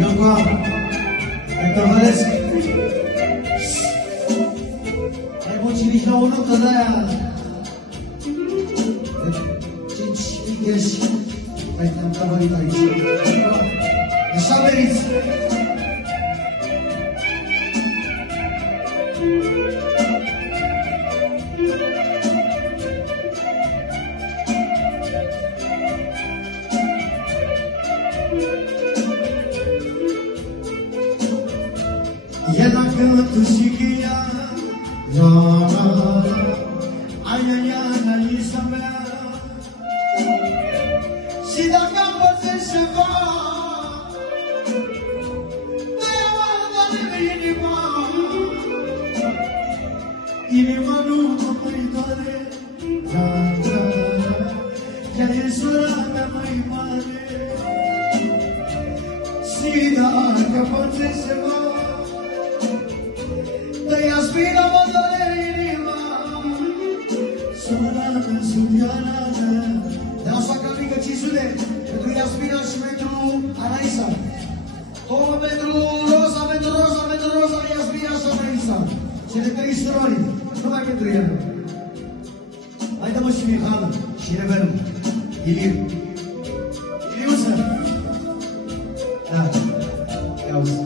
Ioca, Tăvăresc. Ai muncit nici la o notă de-aia. 5 ești. Hai, te-am tăvărit aici. Așa meriți. Ela canta chiquinha, ai ai ai Isabel. Se da capa você se va, inima nu mă mai doare, ea e sora mea mai mare. Se da capa você se va, te-ai aspira mă doare inima, sora mea, subiana mea. De așa ca mică 500 pentru Iasmina și pentru Anaisa. Două pentru Rosa, pentru Rosa, pentru Rosa, Iasmina și Anaisa. Cele 3 surori, numai pentru el. Hai dă-mă și Mihana și Revelul, Iliu. Iliuță! Da, ia uzi.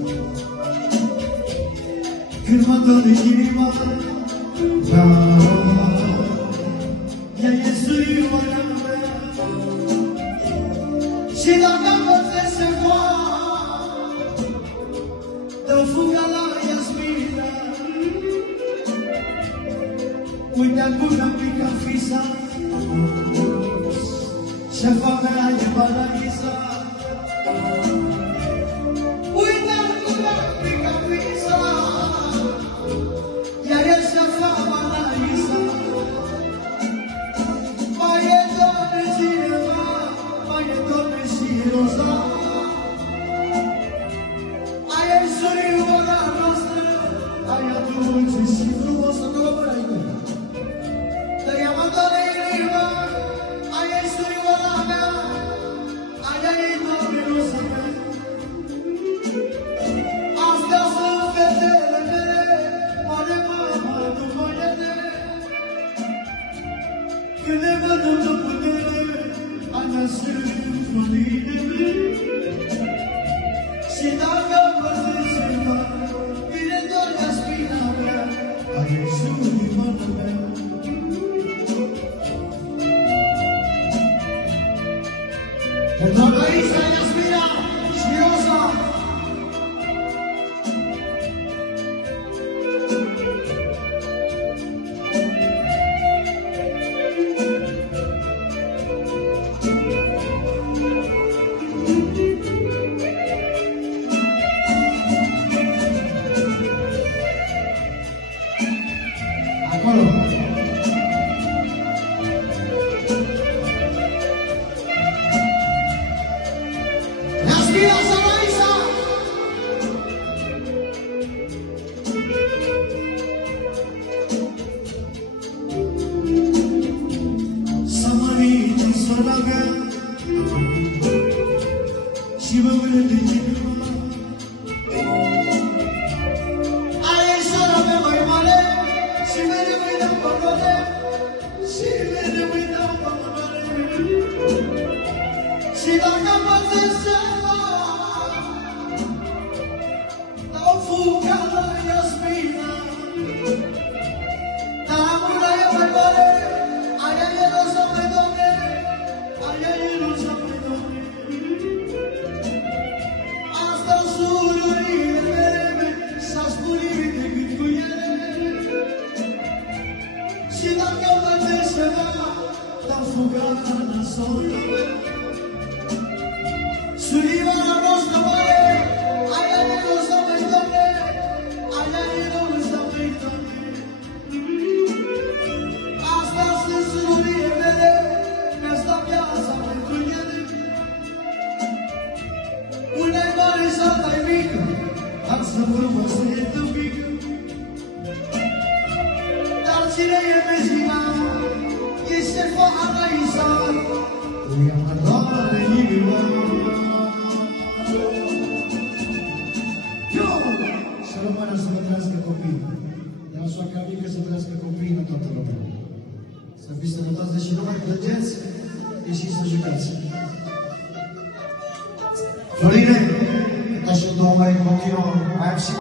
Când mă doare inima, ea e surioara mea. Și dacă poate se va, dă fuga la Iasmina. Uite acum mi-am picat fisa, șefa mea e Balaisa. Uite acum mi-am picat fisa, iar e șefa Balaisa. Mai e doamne cineva, mai e doamne și Rosa. Aia e surioara noastră, aia dulce și frumoasă. Te-i-am doamne inima, aia e surioara mea, aia e doamne Rosa mea. Astea sunt fetele mele, oare mama nu mă ierte? Când ne văd în putere, alea sunt florile. Și dacă mă ziceva, vine doar Iasmina mea, aia e surioara mea. Pentru Anaisa, Iasmina și Rosa. Acolo. Iasmina și Anaisa. S-a mărit în sora mea și mă vede inima. Aia e sora mea mai mare și mereu îi dau pămâne, și mereu îi dau pămâne. Și dacă poate să dau fuga la Iasmina, dar una e mai mare, aia e Rosa mai doamne, aia e Rosa mai doamne. Asta surorile mele s-a spurit decât cu ele. Și dacă poate să dau fuga la sora mea. Surioara noastră mare, aia e Rosa mai doamne, aia e Rosa mai doamne. Astea sunt surorile mele, mi-a stat viața pentru ele. Una-i mare și alta-i mică, dar să frumoasă e tâmpică. Dar cine e vecina, e șefa Anaisa, ea mă doare inima. Rămână să vă trăiască copiii. Iar așa ca mică să trăiască copiii, nu toată lumea. Să fiți sănătoase și nu mai plângeți, ieșiți să jucați. Florine, ca și două mai continuă, mai am și